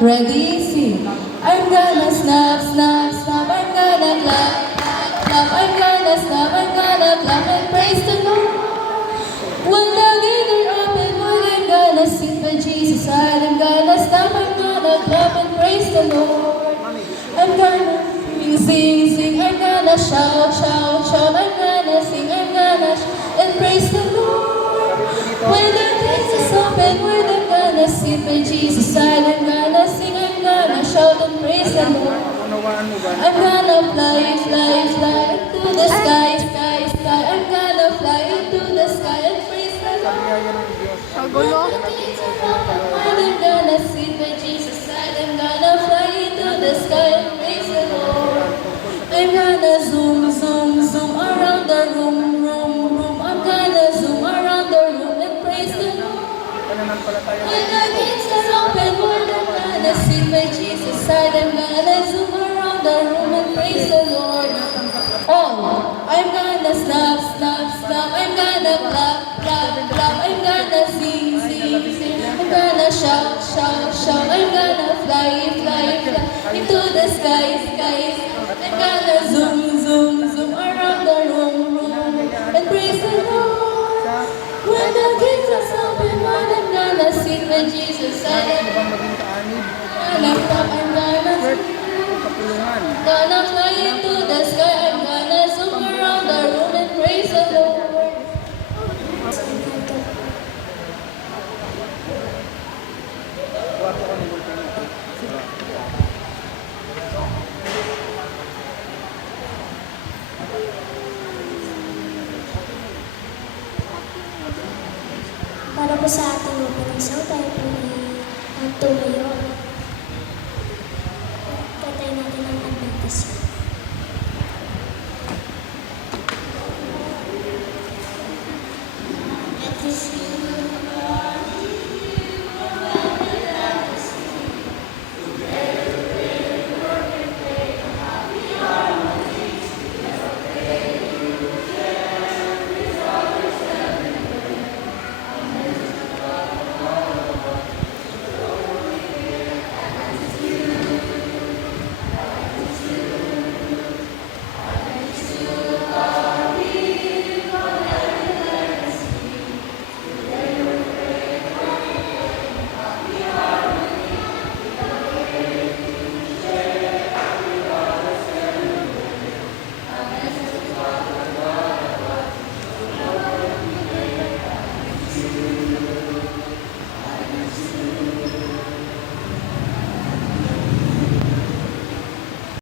Ready, sing. I'm gonna snap, snap, snap. I'm gonna clap, clap, clap. I'm gonna snap, I'm gonna clap and praise the Lord. When the gates are open, when I'm gonna sing for Jesus, I'm gonna snap, I'm gonna clap and praise the Lord. I'm gonna sing, sing. I'm gonna shout, shout, shout. I'm gonna sing, I'm gonna shout and praise the Lord. When the gates is open, when I'm gonna sing for Jesus, I'm gonna sing, I'm gonna shout and praise the Lord. I'm gonna fly, fly, fly to the sky, sky, sky. I'm gonna fly into the sky and praise the Lord. Kagulo. When I'm gonna sing for Jesus, I'm gonna fly into the sky and praise the Lord. I'm gonna zoom, zoom, zoom around the room, room, room. I'm gonna zoom around the room and praise the Lord. When the gates are open, when I'm gonna sing for Jesus, I'm gonna zoom around the room and praise the Lord. Oh, I'm gonna snap, snap, snap. I'm gonna clap, clap, clap. I'm gonna sing, sing, sing. I'm gonna shout, shout, shout. I'm gonna fly, fly, fly into the sky, sky. I'm gonna zoom, zoom, zoom around the room, room, and praise the Lord. When the gates are open, when I'm gonna sing with Jesus, I'm gonna clap, I'm gonna fly into the sky. I'm gonna zoom around the room and praise the Lord. Para po sa ating opening song, tayo po ay tumayo. Tatay natin ang Adventist.